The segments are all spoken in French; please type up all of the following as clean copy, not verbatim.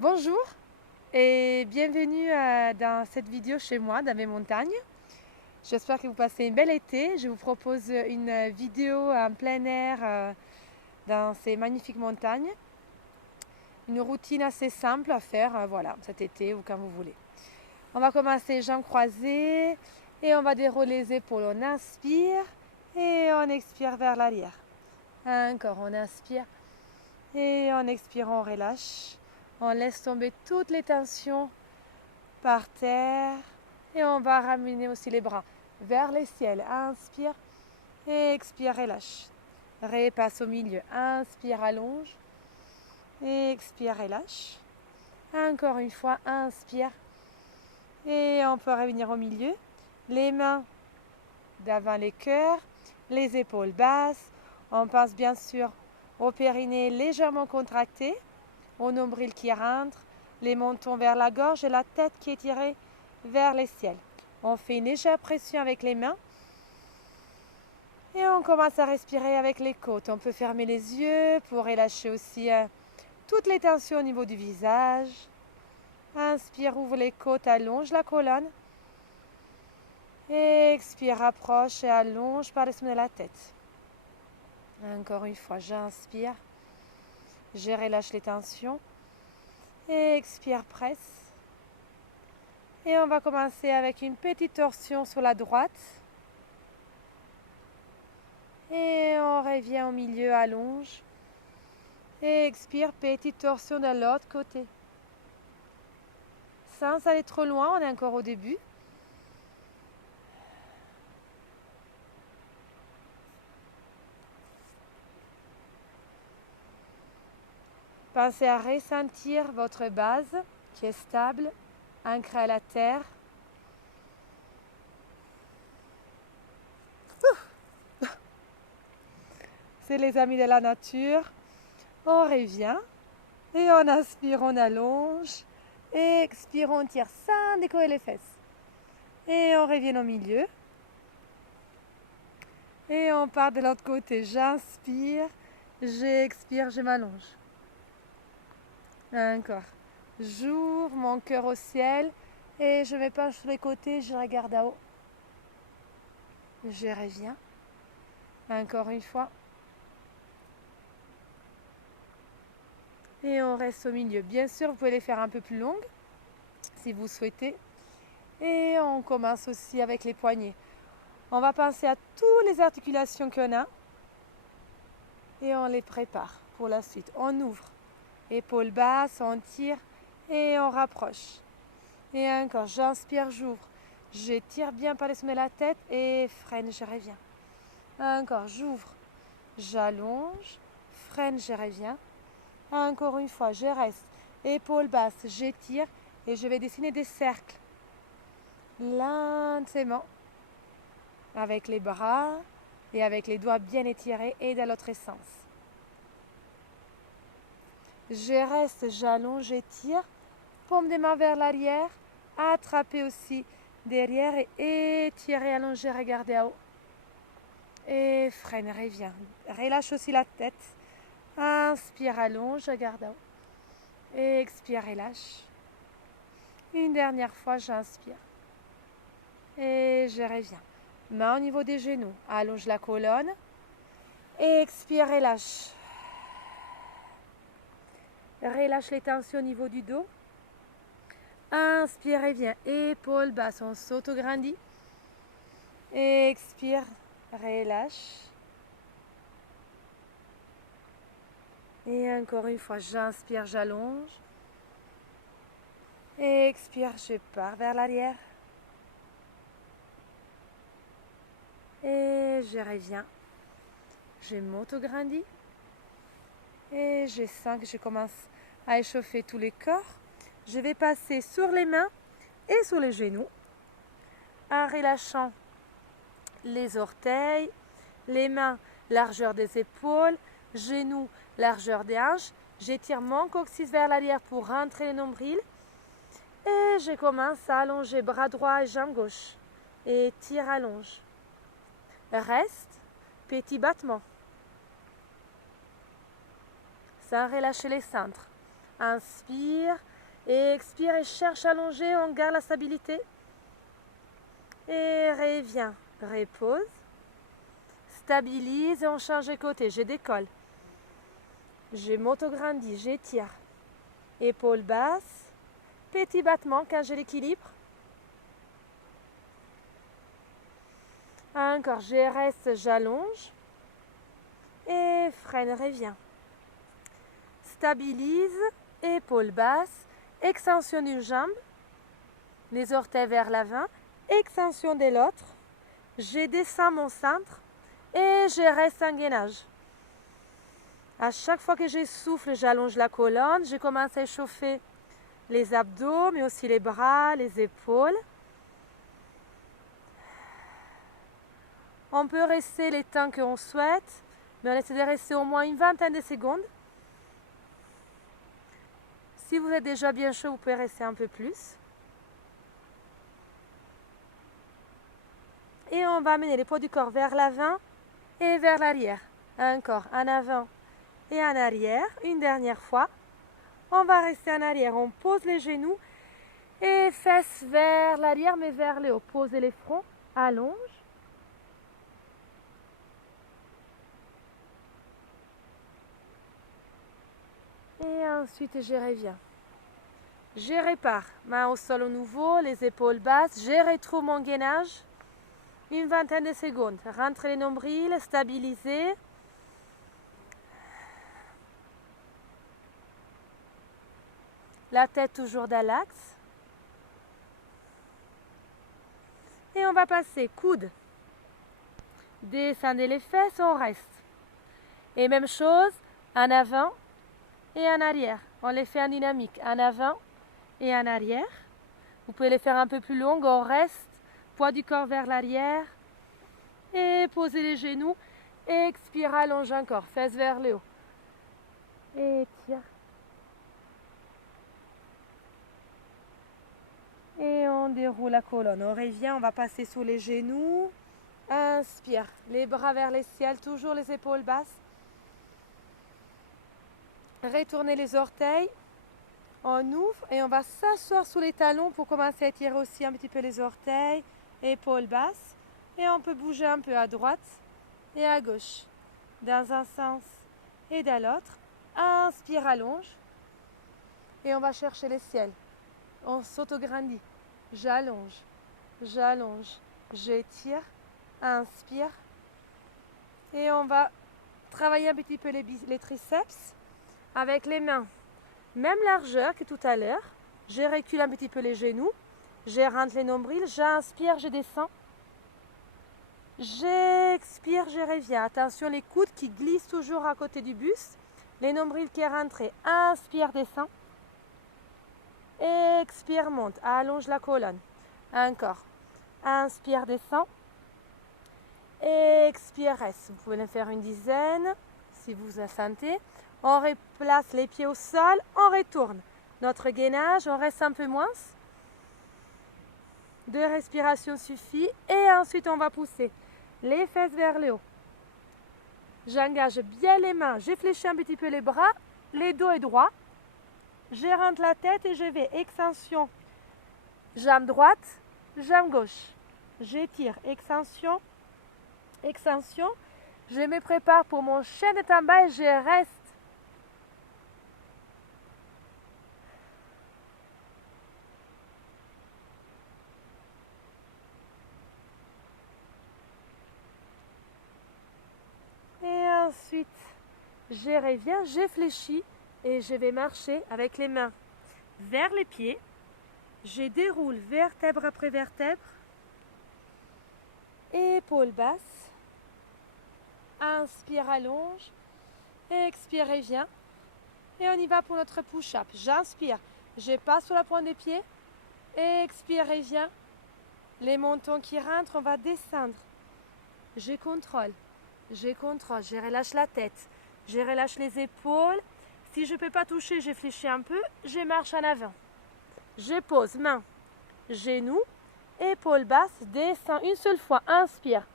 Bonjour et bienvenue dans cette vidéo chez moi, dans mes montagnes. J'espère que vous passez un bel été. Je vous propose une vidéo en plein air dans ces magnifiques montagnes. Une routine assez simple à faire voilà, cet été ou quand vous voulez. On va commencer jambes croisées et on va dérouler les épaules. On inspire et on expire vers l'arrière. Encore, on inspire et en expirant, on relâche. On laisse tomber toutes les tensions par terre et on va ramener aussi les bras vers le ciel. Inspire et expire, relâche. Repasse au milieu. Inspire, allonge. Et expire, relâche. Encore une fois, inspire. Et on peut revenir au milieu. Les mains devant les cœurs, les épaules basses. On pense bien sûr au périnée légèrement contracté, au nombril qui rentre, les mentons vers la gorge et la tête qui est tirée vers le ciel. On fait une légère pression avec les mains et on commence à respirer avec les côtes. On peut fermer les yeux pour relâcher aussi toutes les tensions au niveau du visage. Inspire, ouvre les côtes, allonge la colonne. Et expire, rapproche et allonge par le sommet de la tête. Encore une fois, j'inspire. Je relâche les tensions. Et expire, presse. Et on va commencer avec une petite torsion sur la droite. Et on revient au milieu, allonge. Et expire, petite torsion de l'autre côté. Sans aller trop loin, on est encore au début. Pensez à ressentir votre base qui est stable, ancrée à la terre. C'est les amis de la nature. On revient et on inspire, on allonge. Et expire, on tire sans décoller les fesses. Et on revient au milieu. Et on part de l'autre côté. J'inspire, j'expire, je m'allonge. Encore. J'ouvre mon cœur au ciel et je me penche sur les côtés, je regarde à haut. Je reviens. Encore une fois. Et on reste au milieu. Bien sûr, vous pouvez les faire un peu plus longues si vous souhaitez. Et on commence aussi avec les poignets. On va penser à toutes les articulations qu'on a et on les prépare pour la suite. On ouvre. Épaules basses, on tire et on rapproche. Et encore, j'inspire, j'ouvre. Je tire bien par le sommet de la tête et freine, je reviens. Encore, j'ouvre. J'allonge, freine, je reviens. Encore une fois, je reste. Épaules basses, j'étire et je vais dessiner des cercles. Lentement. Avec les bras et avec les doigts bien étirés et dans l'autre sens. Je reste, j'allonge, j'étire. Paume des mains vers l'arrière. Attraper aussi derrière et étirer, allonger, regarder à haut. Et freine, reviens. Relâche aussi la tête. Inspire, allonge, regarde à haut. Et expire, relâche. Une dernière fois, j'inspire. Et je reviens. Main au niveau des genoux. Allonge la colonne. Et expire, relâche. Relâche les tensions au niveau du dos. Inspire, reviens. Épaules basses, on s'auto-grandit. Expire, relâche. Et encore une fois, j'inspire, j'allonge. Expire, je pars vers l'arrière. Et je reviens. Je m'auto-grandis. Et je sens que je commence à échauffer tous les corps. Je vais passer sur les mains et sur les genoux en relâchant les orteils, les mains, largeur des épaules, genoux, largeur des hanches. J'étire mon coccyx vers l'arrière pour rentrer le nombril. Et je commence à allonger bras droit et jambe gauche. Et tire, allonge. Reste, petit battement. Sans relâcher les centres. Inspire, Expire et cherche à allonger, on garde la stabilité. Et reviens, repose. Stabilise et on change de côté. Je décolle. Je m'auto-grandis, j'étire. Épaules basses. Petit battement quand j'ai l'équilibre. Encore, je reste, j'allonge. Et freine, reviens. Stabilise, épaules basses, extension d'une jambe, les orteils vers l'avant, extension de l'autre. Je descends mon centre et je reste en gainage. À chaque fois que je souffle, j'allonge la colonne, je commence à échauffer les abdos, mais aussi les bras, les épaules. On peut rester les temps qu'on souhaite, mais on essaie de rester au moins une vingtaine de secondes. Si vous êtes déjà bien chaud, vous pouvez rester un peu plus. Et on va amener les poids du corps vers l'avant et vers l'arrière. Encore en avant et en arrière. Une dernière fois. On va rester en arrière. On pose les genoux et fesses vers l'arrière, mais vers le haut. Posez les fronts. Allonge. Et ensuite, je reviens. Je répare. Main au sol au nouveau, les épaules basses. Je retrouve mon gainage. Une vingtaine de secondes. Rentrez les nombrils, stabilisez. La tête toujours dans l'axe. Et on va passer coude. Descendez les fesses, on reste. Et même chose, en avant et en arrière. On les fait en dynamique, en avant et en arrière. Vous pouvez les faire un peu plus longues, on reste. Poids du corps vers l'arrière. Et posez les genoux. Expire, allonge encore, fesses vers le haut. Et tire. Et on déroule la colonne. On revient, on va passer sous les genoux. Inspire, les bras vers le ciel, toujours les épaules basses. Retournez les orteils. On ouvre et on va s'asseoir sous les talons pour commencer à étirer aussi un petit peu les orteils, épaules basses. Et on peut bouger un peu à droite et à gauche, dans un sens et dans l'autre. Inspire, allonge. Et on va chercher le ciel. On s'auto-grandit. J'allonge, j'allonge, j'étire, inspire. Et on va travailler un petit peu les triceps avec les mains. Même largeur que tout à l'heure. Je recule un petit peu les genoux. Je rentre les nombrils. J'inspire, je descends. J'expire, je reviens. Attention, les coudes qui glissent toujours à côté du buste. Les nombrils qui rentrent. Inspire, descend. Expire, monte. Allonge la colonne. Encore. Inspire, descend. Expire, reste. Vous pouvez le faire une dizaine si vous le sentez. On replace les pieds au sol. On retourne. Notre gainage, on reste un peu moins. 2 respirations suffit. Et ensuite, on va pousser les fesses vers le haut. J'engage bien les mains. Je fléchis un petit peu les bras. Les dos est droit. Je rentre la tête et je vais extension, jambe droite, jambe gauche. J'étire, extension, extension. Je me prépare pour mon chien de tabac et je reste. Et ensuite, je reviens, je fléchis. Et je vais marcher avec les mains vers les pieds. Je déroule vertèbre après vertèbre. Épaules basses. Inspire, allonge. Expire, reviens. Et on y va pour notre push-up. J'inspire. Je passe sur la pointe des pieds. Expire, reviens. Les mentons qui rentrent, on va descendre. Je contrôle. Je contrôle. Je relâche la tête. Je relâche les épaules. Si je ne peux pas toucher, je fléchis un peu, je marche en avant. Je pose main, genoux, épaules basses, descends une seule fois, inspire.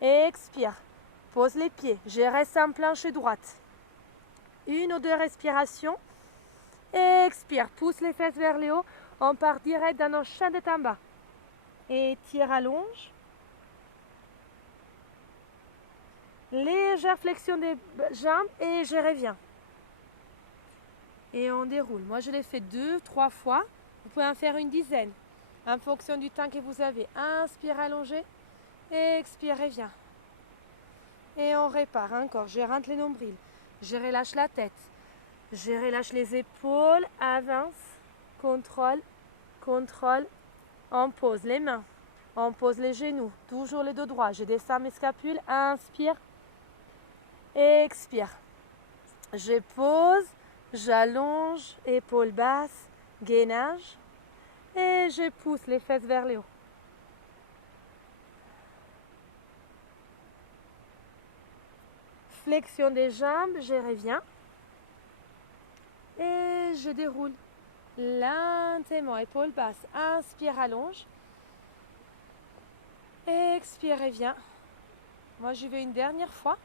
Expire, pose les pieds, je reste en planche droite. 1 ou 2 respirations. Expire, pousse les fesses vers le haut. On part direct dans nos chaînes de tête en bas. Étire, allonge. Légère flexion des jambes et je reviens. Et on déroule. Moi, je l'ai fait 2-3 fois. Vous pouvez en faire une dizaine en fonction du temps que vous avez. Inspire, allongez. Expire, reviens. Et on répare encore. Je rentre les nombrils. Je relâche la tête. Je relâche les épaules. Avance. Contrôle. Contrôle. On pose les mains. On pose les genoux. Toujours les dos droits. Je descends mes scapules. Inspire. Expire. Je pose. J'allonge. Épaules basses. Gainage. Et je pousse les fesses vers le haut. Flexion des jambes, je reviens. Et je déroule lentement, épaules basses. Inspire, allonge. Expire, reviens. Moi, j'y vais une dernière fois.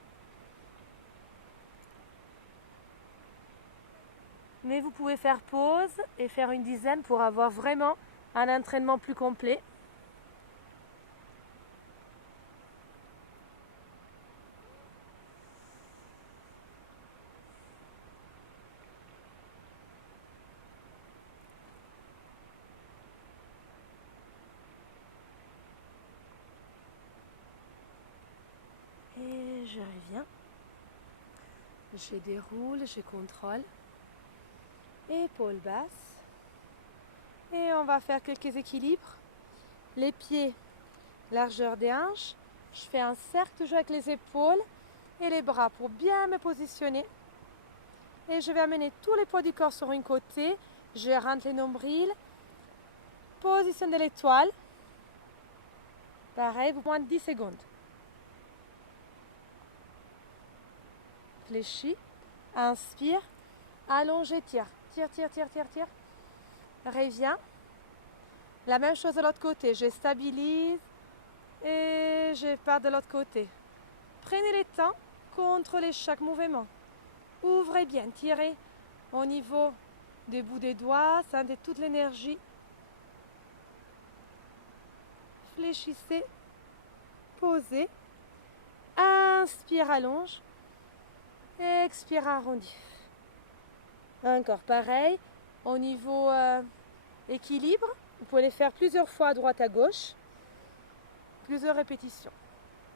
Mais vous pouvez faire pause et faire une dizaine pour avoir vraiment un entraînement plus complet. Et je reviens. Je déroule, je contrôle. Épaules basses. Et on va faire quelques équilibres. Les pieds, largeur des hanches. Je fais un cercle toujours avec les épaules et les bras pour bien me positionner. Et je vais amener tous les poids du corps sur un côté. Je rentre les nombrils. Position de l'étoile. Pareil, vous prenez 10 secondes. Fléchis. Inspire. Allonge, tire. Tire, tire, tire, tire, tire. Reviens. La même chose de l'autre côté. Je stabilise et je pars de l'autre côté. Prenez le temps, contrôlez chaque mouvement. Ouvrez bien, tirez au niveau des bouts des doigts, sentez toute l'énergie. Fléchissez, posez. Inspire, allonge. Expire, arrondi. Encore pareil, au niveau équilibre, vous pouvez les faire plusieurs fois à droite à gauche, plusieurs répétitions.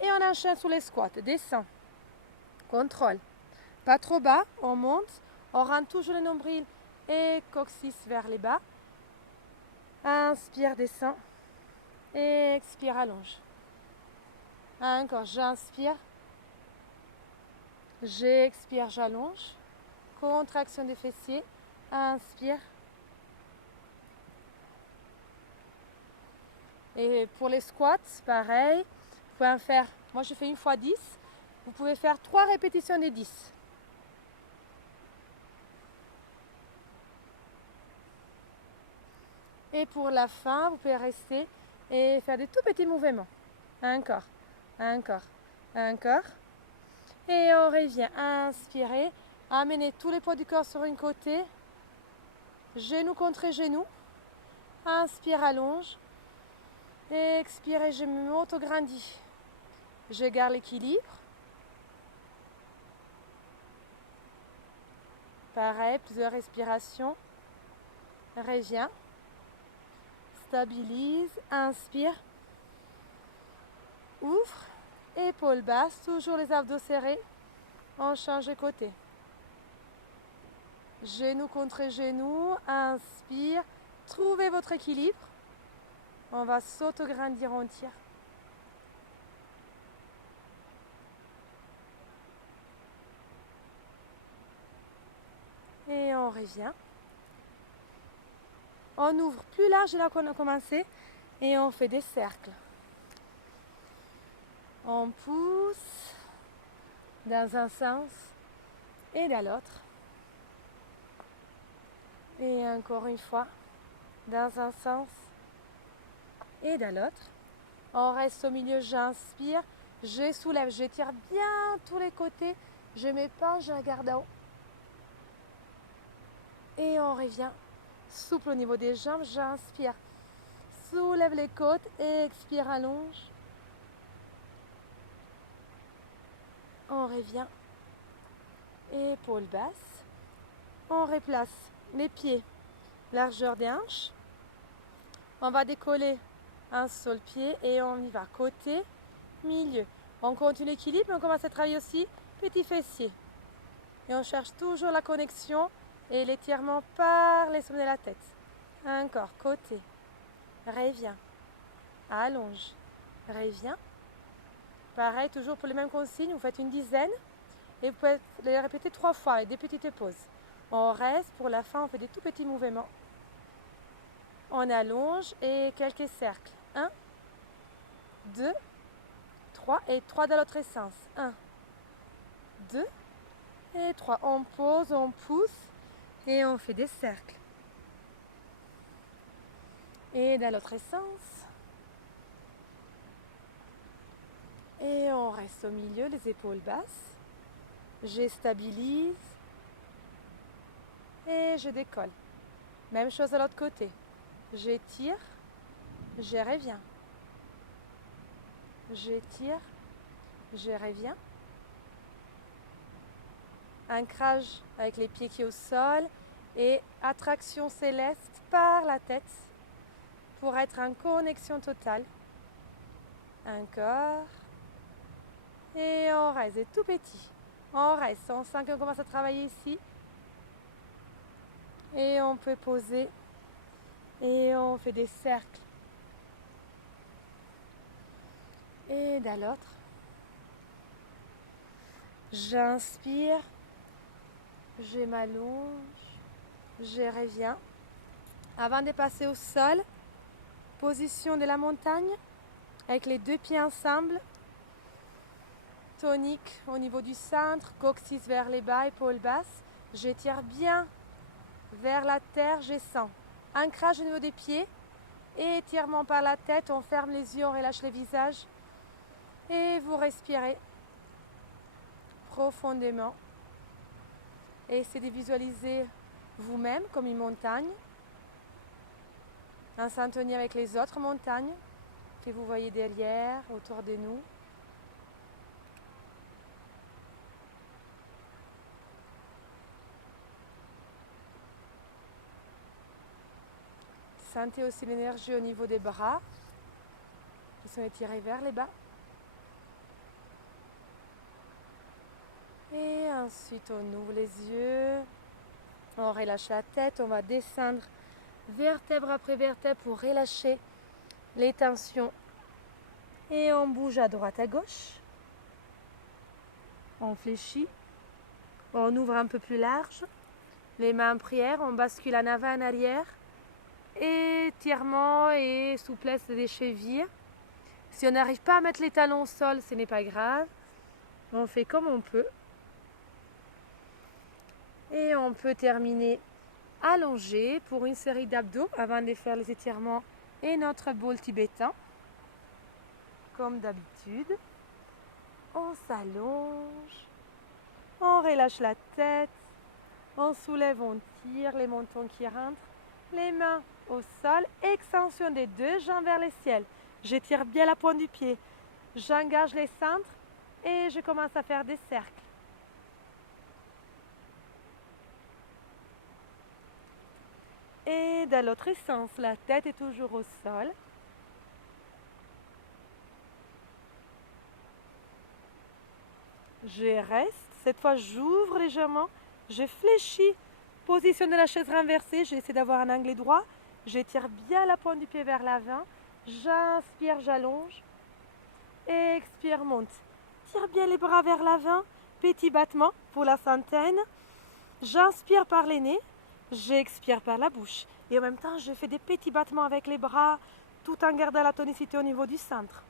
Et on enchaîne sur les squats, descend, contrôle, pas trop bas, on monte, on rentre toujours le nombril et coccyx vers les bas. Inspire, descend, expire, allonge. Encore, j'inspire, j'expire, j'allonge. Contraction des fessiers. Inspire. Et pour les squats, pareil. Vous pouvez en faire, moi je fais 1 fois 10. Vous pouvez faire 3 répétitions des 10. Et pour la fin, vous pouvez rester et faire des tout petits mouvements. Encore, encore, encore. Et on revient. Inspirez. Amenez tous les poids du corps sur un côté. Genou contre genou. Inspire, allonge. Expirez, je m'auto-grandis. Je garde l'équilibre. Pareil, plusieurs respirations. Reviens. Stabilise. Inspire. Ouvre. Épaules basses. Toujours les abdos serrés. On change de côté. Genou contre genou, inspire, trouvez votre équilibre. On va s'auto-grandir, on tire. Et on revient. On ouvre plus large là qu'on a commencé et on fait des cercles. On pousse dans un sens et dans l'autre. Et encore une fois, dans un sens et dans l'autre. On reste au milieu, j'inspire, je soulève, je tire bien tous les côtés, je m'épanche, je regarde en haut. Et on revient. Souple au niveau des jambes, j'inspire. Soulève les côtes, expire, allonge. On revient. Épaules basses. On replace les pieds, largeur des hanches. On va décoller un seul pied et on y va. Côté, milieu. On continue l'équilibre, on commence à travailler aussi petit fessier. Et on cherche toujours la connexion et l'étirement par les sommets de la tête. Encore, côté. Reviens. Allonge. Reviens. Pareil, toujours pour les mêmes consignes, vous faites une dizaine et vous pouvez les répéter 3 fois avec des petites pauses. On reste, pour la fin, on fait des tout petits mouvements. On allonge et quelques cercles. 1, 2, 3 et 3 dans l'autre sens. 1, 2 et 3. On pose, on pousse et on fait des cercles. Et dans l'autre sens. Et on reste au milieu, les épaules basses. Je stabilise. Et je décolle. Même chose de l'autre côté. J'étire, je reviens. J'étire, je reviens. Ancrage avec les pieds qui sont au sol et attraction céleste par la tête pour être en connexion totale. Encore. Et on reste, c'est tout petit. On reste, on sent qu'on commence à travailler ici. Et on peut poser et on fait des cercles. Et dans l'autre, j'inspire, je m'allonge, je reviens. Avant de passer au sol, position de la montagne avec les 2 pieds ensemble. Tonique au niveau du centre, coccyx vers les bas, épaules basses. J'étire bien vers la terre, je sens. Ancrage au niveau des pieds et étirement par la tête. On ferme les yeux, on relâche le visage. Et vous respirez profondément. Et essayez de visualiser vous-même comme une montagne. En syntonie avec les autres montagnes que vous voyez derrière, autour de nous. Sentez aussi l'énergie au niveau des bras qui sont étirés vers les bas. Et ensuite, on ouvre les yeux, on relâche la tête, on va descendre vertèbre après vertèbre pour relâcher les tensions. Et on bouge à droite, à gauche. On fléchit, on ouvre un peu plus large. Les mains en prière, on bascule en avant, en arrière. Étirement et souplesse des chevilles. Si on n'arrive pas à mettre les talons au sol, ce n'est pas grave. On fait comme on peut. Et on peut terminer allongé pour une série d'abdos avant de faire les étirements et notre bol tibétain. Comme d'habitude, on s'allonge, on relâche la tête, on soulève, on tire les mentons qui rentrent, les mains au sol, extension des 2 jambes vers le ciel. J'étire bien la pointe du pied, j'engage les centres et je commence à faire des cercles. Et dans l'autre sens, la tête est toujours au sol. Je reste, cette fois j'ouvre légèrement, je fléchis, position de la chaise renversée, j'essaie d'avoir un angle droit, j'étire bien la pointe du pied vers l'avant, j'inspire, j'allonge, expire, monte. Tire bien les bras vers l'avant, petit battement pour la centaine, j'inspire par les nez, j'expire par la bouche. Et en même temps, je fais des petits battements avec les bras, tout en gardant la tonicité au niveau du centre.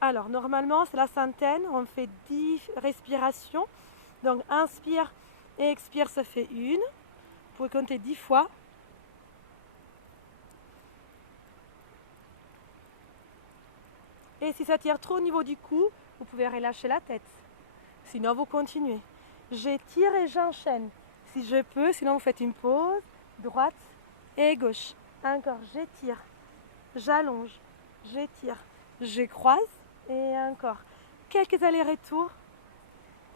Alors, normalement, c'est la centaine. On fait 10 respirations. Donc, inspire et expire, ça fait 1. Vous pouvez compter 10 fois. Et si ça tire trop au niveau du cou, vous pouvez relâcher la tête. Sinon, vous continuez. J'étire et j'enchaîne. si je peux, sinon vous faites une pause, droite et gauche. Encore, j'étire, j'allonge, j'étire, je croise et encore. Quelques allers-retours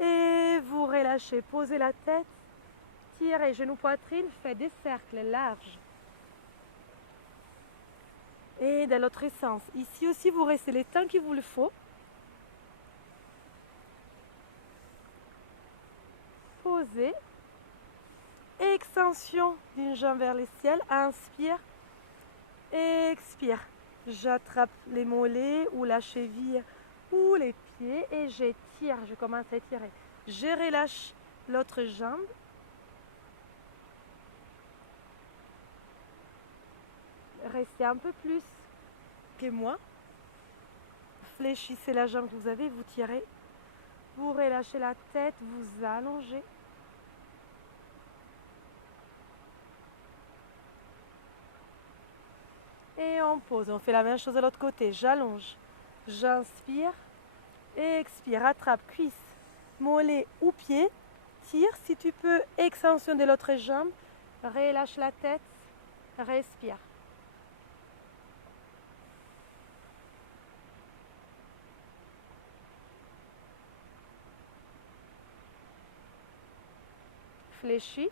et vous relâchez, posez la tête, tirez, genou poitrine, faites des cercles larges. Et dans l'autre sens, ici aussi vous restez le temps qu'il vous le faut. Posez. Extension d'une jambe vers le ciel. Inspire. Expire. J'attrape les mollets ou la cheville ou les pieds et j'étire. Je commence à étirer. Je relâche l'autre jambe. Restez un peu plus que moi. Fléchissez la jambe que vous avez, vous tirez. Vous relâchez la tête, vous allongez. Et on pose. On fait la même chose de l'autre côté. J'allonge. J'inspire. Expire. Attrape cuisse, mollet ou pied. Tire. Si tu peux, extension de l'autre jambe. Relâche la tête. Respire. Fléchis.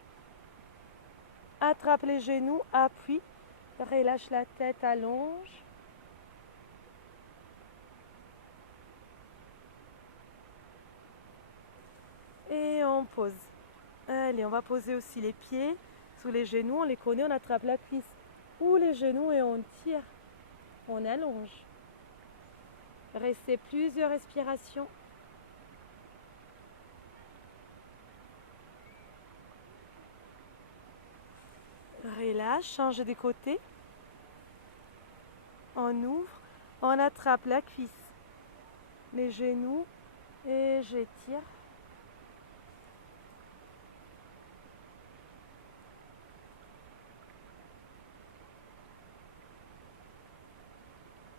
Attrape les genoux. Appuie. Relâche la tête. Allonge. Et on pose. Allez, on va poser aussi les pieds sous les genoux. On les connaît, on attrape la cuisse ou les genoux et on tire. On allonge. Restez plusieurs respirations. Relâche, change de côté. On ouvre, on attrape la cuisse, les genoux et j'étire.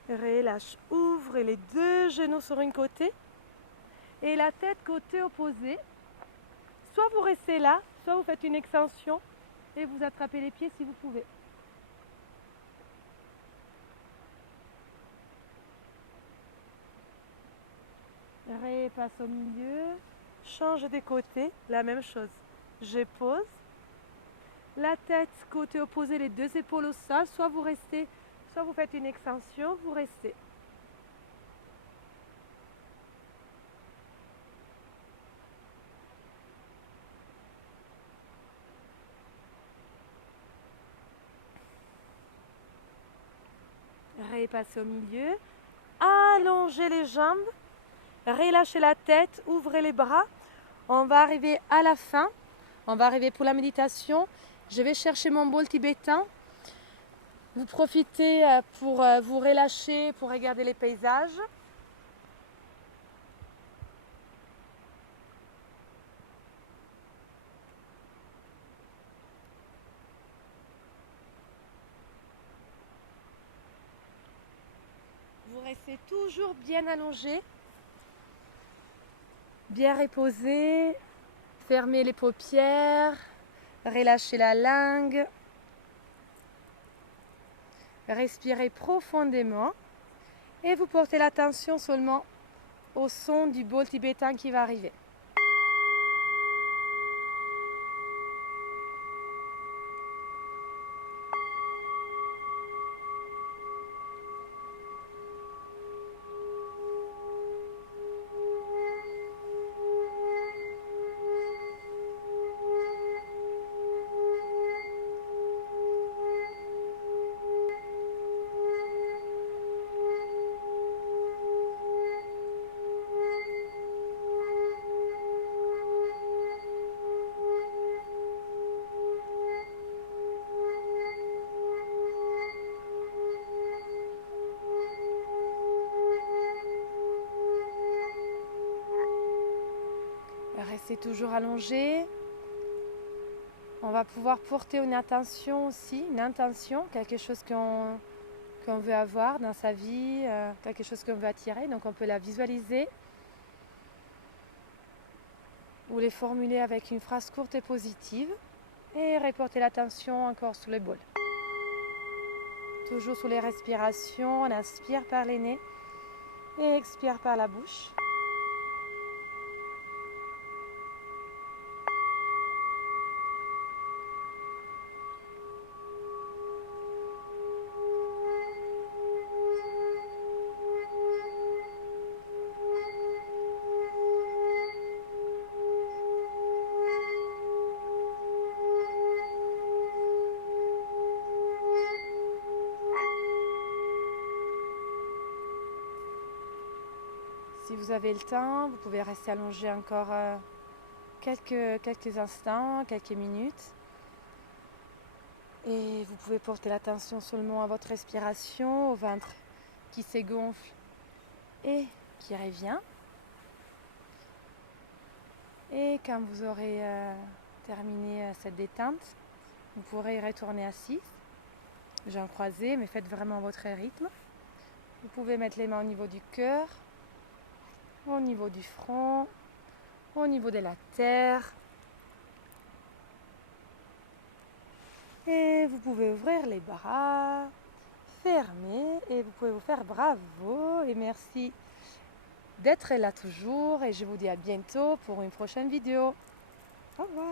Relâche, ouvre les deux genoux sur un côté et la tête côté opposé. Soit vous restez là, soit vous faites une extension et vous attrapez les pieds si vous pouvez. Repasse au milieu, change de côté, la même chose. Je pose, la tête côté opposé, les deux épaules au sol, soit vous restez, soit vous faites une extension, vous restez. Repassez au milieu, allongez les jambes, relâchez la tête, ouvrez les bras. On va arriver à la fin, on va arriver pour la méditation. Je vais chercher mon bol tibétain. Vous profitez pour vous relâcher, pour regarder les paysages. Vous restez toujours bien allongé, bien reposé. Fermez les paupières, relâchez la langue. Respirez profondément et vous portez l'attention seulement au son du bol tibétain qui va arriver. Restez toujours allongé. On va pouvoir porter une intention aussi, quelque chose qu'on veut avoir dans sa vie, quelque chose qu'on veut attirer. Donc on peut la visualiser. ou les formuler avec une phrase courte et positive. Et reporter l'attention encore sur l'épaule. Toujours sous les respirations, on inspire par les nez et expire par la bouche. Si vous avez le temps, vous pouvez rester allongé encore quelques instants, quelques minutes. Et vous pouvez porter l'attention seulement à votre respiration, au ventre qui s'égonfle et qui revient. Et quand vous aurez terminé cette détente, vous pourrez retourner assis, jambes croisées, mais faites vraiment votre rythme. Vous pouvez mettre les mains au niveau du cœur, au niveau du front, au niveau de la terre. Et vous pouvez ouvrir les bras, fermer, et vous pouvez vous faire bravo et merci d'être là toujours. Et je vous dis à bientôt pour une prochaine vidéo. Au revoir.